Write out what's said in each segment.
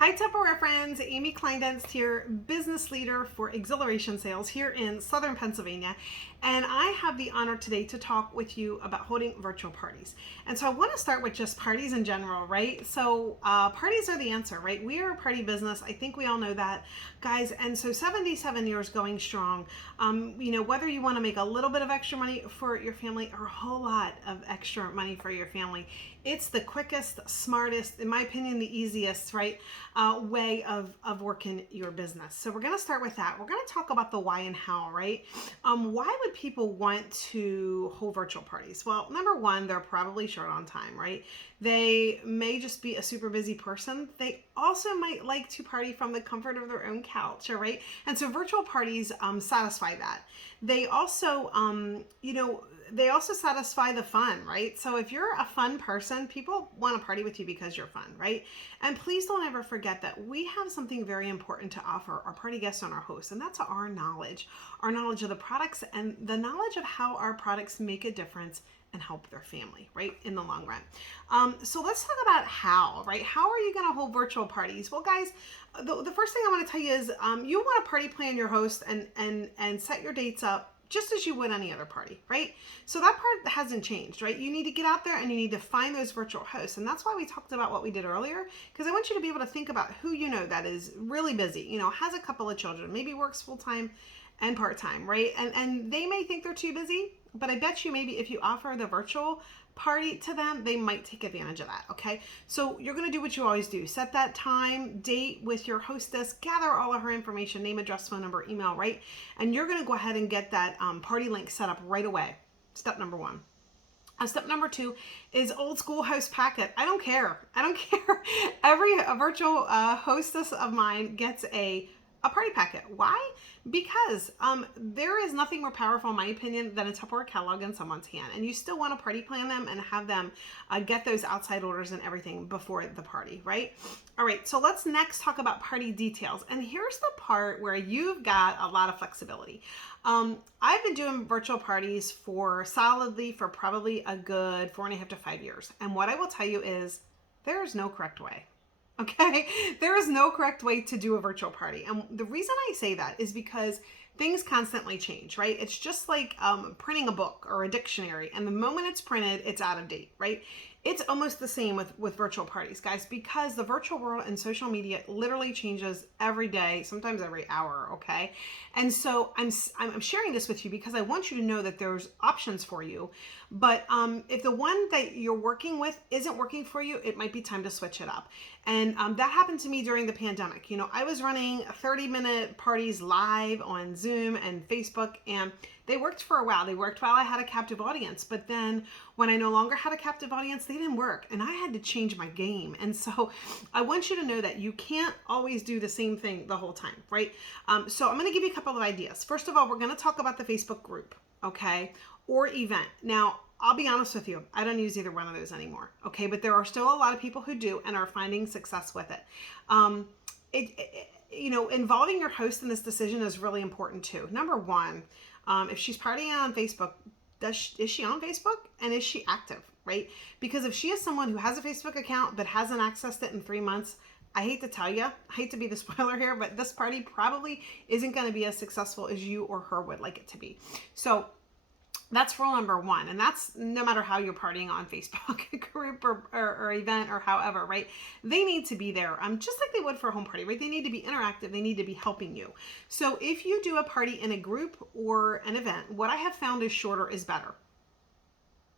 Hi Tupperware friends, Amy Kleindenst here, business leader for Exhilaration Sales here in Southern Pennsylvania. And I have the honor today to talk with you about holding virtual parties. And so I want to start with just parties in general, right? So parties are the answer, right? We are a party business. I think we all know that, guys. And so 77 years going strong. Whether you want to make a little bit of extra money for your family or a whole lot of extra money for your family, it's the quickest, smartest, in my opinion, the easiest, right, way of working your business. So we're going to start with that. We're going to talk about the why and how, right? Why would people want to hold virtual parties? Well, number one, they're probably short on time, right? They may just be a super busy person. They also might like to party from the comfort of their own couch, all right? And so virtual parties satisfy that. They also, they also satisfy the fun, right? So if you're a fun person, people want to party with you because you're fun, right? And please don't ever forget that we have something very important to offer our party guests and our hosts, and that's our knowledge of the products and the knowledge of how our products make a difference and help their family, right, in the long run. So let's talk about how, right? How are you going to hold virtual parties? Well, guys, the first thing I want to tell you is you want to party plan your host and set your dates up just as you would any other party, right? So that part hasn't changed, right? You need to get out there and you need to find those virtual hosts. And that's why we talked about what we did earlier, because I want you to be able to think about who you know that is really busy, has a couple of children, maybe works full-time and part-time, right? And they may think they're too busy, but I bet you maybe if you offer the virtual party to them, they might take advantage of that, okay? So you're gonna do what you always do. Set that time, date with your hostess, gather all of her information, name, address, phone number, email, right? And you're gonna go ahead and get that party link set up right away. Step number one. Step number two is old school host packet. I don't care. Every virtual hostess of mine gets a party packet. Why? Because there is nothing more powerful, in my opinion, than a Tupperware catalog in someone's hand. And you still want to party plan them and have them get those outside orders and everything before the party, right? All right, so let's next talk about party details. And here's the part where you've got a lot of flexibility. I've been doing virtual parties for probably a good 4.5 to 5 years. And what I will tell you is there is no correct way. Okay, there is no correct way to do a virtual party. And the reason I say that is because things constantly change, right? It's just like printing a book or a dictionary. And the moment it's printed, it's out of date, right? It's almost the same with virtual parties, guys, because the virtual world and social media literally changes every day, sometimes every hour, okay? And so I'm sharing this with you because I want you to know that there's options for you. But if the one that you're working with isn't working for you, it might be time to switch it up. And that happened to me during the pandemic. I was running 30-minute parties live on Zoom and Facebook, and they worked for a while. They worked while I had a captive audience. But then when I no longer had a captive audience, they didn't work. And I had to change my game. And so I want you to know that you can't always do the same thing the whole time, right? So I'm going to give you a couple of ideas. First of all, we're going to talk about the Facebook group, okay, or event. Now, I'll be honest with you, I don't use either one of those anymore, okay? But there are still a lot of people who do and are finding success with it. Involving your host in this decision is really important too. Number one, if she's partying on Facebook, is she on Facebook? And is she active, right? Because if she is someone who has a Facebook account but hasn't accessed it in 3 months, I hate to tell you, I hate to be the spoiler here, but this party probably isn't going to be as successful as you or her would like it to be. So that's rule number one. And that's no matter how you're partying on Facebook group or event or however, right? They need to be there, just like they would for a home party, right? They need to be interactive. They need to be helping you. So if you do a party in a group or an event, what I have found is shorter is better.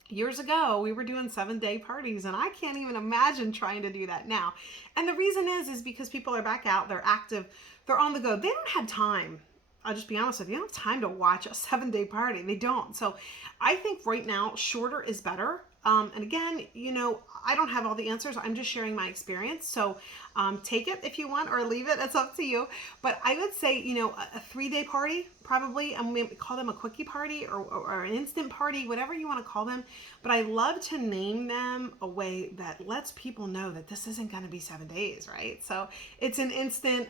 Years ago, we were doing 7-day parties, and I can't even imagine trying to do that now. And the reason is because people are back out, they're active, they're on the go. They don't have time. I'll just be honest with you, they don't have time to watch a 7-day party. They don't. So I think right now, shorter is better. And again, I don't have all the answers. I'm just sharing my experience. So take it if you want or leave it. It's up to you. But I would say, a 3-day party, probably, and we call them a quickie party or an instant party, whatever you want to call them. But I love to name them a way that lets people know that this isn't going to be 7 days, right? So it's an instant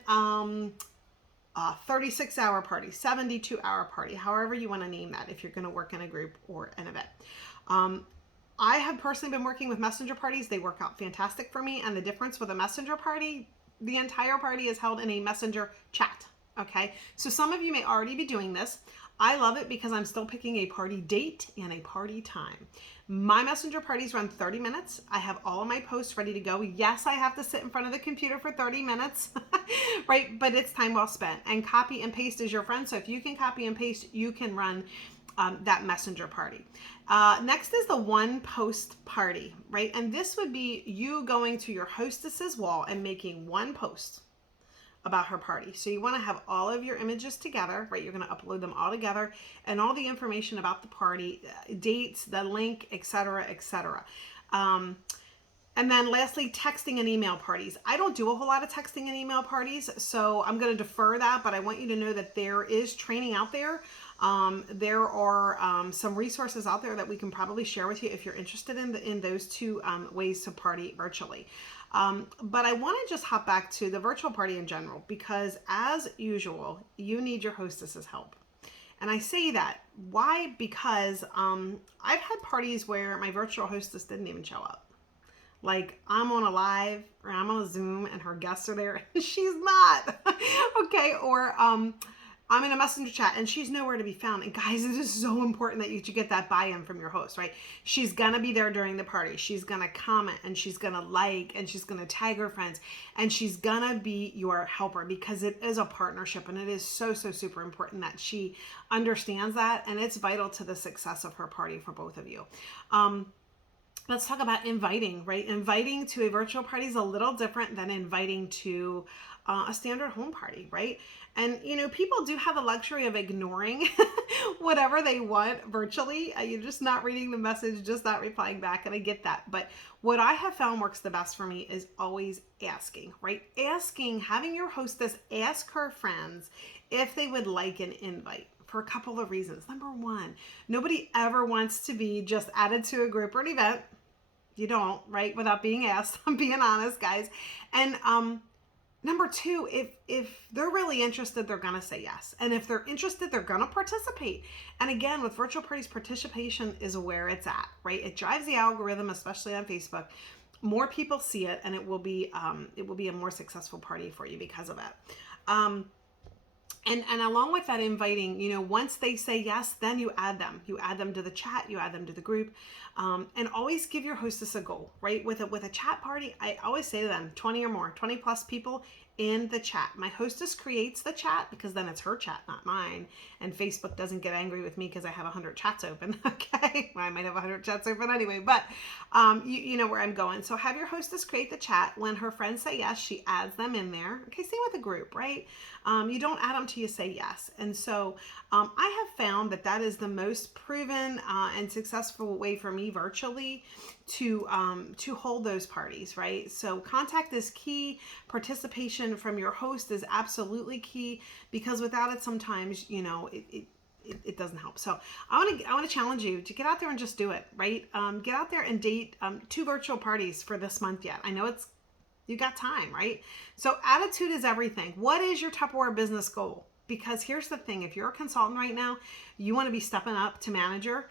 36-hour party, 72-hour party, however you want to name that if you're going to work in a group or an event. I have personally been working with messenger parties. They work out fantastic for me. And the difference with a messenger party, the entire party is held in a messenger chat. Okay, so some of you may already be doing this. I love it because I'm still picking a party date and a party time. My messenger parties run 30 minutes. I have all of my posts ready to go. Yes, I have to sit in front of the computer for 30 minutes, right? But it's time well spent. And copy and paste is your friend. So if you can copy and paste, you can run that messenger party. Next is the one post party, right? And this would be you going to your hostess's wall and making one post about her party. So you want to have all of your images together, right? You're going to upload them all together and all the information about the party, dates, the link, etc., etc. And then lastly, texting and email parties. I don't do a whole lot of texting and email parties, so I'm going to defer that, but I want you to know that there is training out there. There are some resources out there that we can probably share with you if you're interested in those two ways to party virtually. But I want to just hop back to the virtual party in general, because as usual, you need your hostess's help. And I say that, why? Because I've had parties where my virtual hostess didn't even show up. Like, I'm on a live or I'm on a Zoom and her guests are there and she's not. Okay, or I'm in a messenger chat and she's nowhere to be found. And guys, it is so important that you get that buy-in from your host, right? She's gonna be there during the party. She's gonna comment and she's gonna like and she's gonna tag her friends and she's gonna be your helper, because it is a partnership and it is so super important that she understands that, and it's vital to the success of her party for both of you. Let's talk about inviting, right? Inviting to a virtual party is a little different than inviting to a standard home party, right? And, you know, people do have the luxury of ignoring whatever they want virtually. You're just not reading the message, just not replying back, and I get that. But what I have found works the best for me is always asking, right? Asking, having your hostess ask her friends if they would like an invite, for a couple of reasons. Number one, nobody ever wants to be just added to a group or an event. You don't, right? Without being asked. I'm being honest, guys. And number two, if they're really interested, they're going to say yes. And if they're interested, they're going to participate. And again, with virtual parties, participation is where it's at, right? It drives the algorithm, especially on Facebook. More people see it, and it will be a more successful party for you because of it. And along with that inviting, you know, once they say yes, then you add them. You add them to the chat, you add them to the group, and always give your hostess a goal, right? With a chat party, I always say to them, 20 or more, 20 plus people in the chat. My hostess creates the chat because then it's her chat, not mine. And Facebook doesn't get angry with me because I have 100 chats open. Okay, well, I might have 100 chats open anyway, but you know where I'm going. So have your hostess create the chat. When her friends say yes, she adds them in there. Okay, same with a group, right? You don't add them till you say yes. And so I have found that is the most proven and successful way for me virtually to hold those parties, right? So contact is key. Participation from your host is absolutely key, because without it, sometimes, you know, it doesn't help. So I want to challenge you to get out there and just do it, right? Get out there and date 2 virtual parties for this month yet. I know you got time, right? So attitude is everything. What is your Tupperware business goal? Because here's the thing, if you're a consultant right now, you want to be stepping up to manager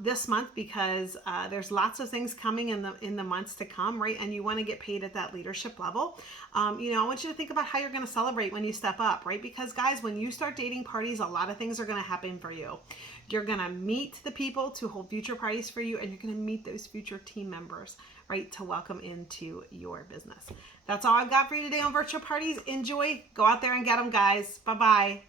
this month, because there's lots of things coming in the months to come, right? And you want to get paid at that leadership level. You know, I want you to think about how you're going to celebrate when you step up, right? Because guys, when you start dating parties, a lot of things are going to happen for you. You're going to meet the people to hold future parties for you, and you're going to meet those future team members, right, to welcome into your business. That's all I've got for you today on virtual parties. Enjoy. Go out there and get them, guys. Bye-bye.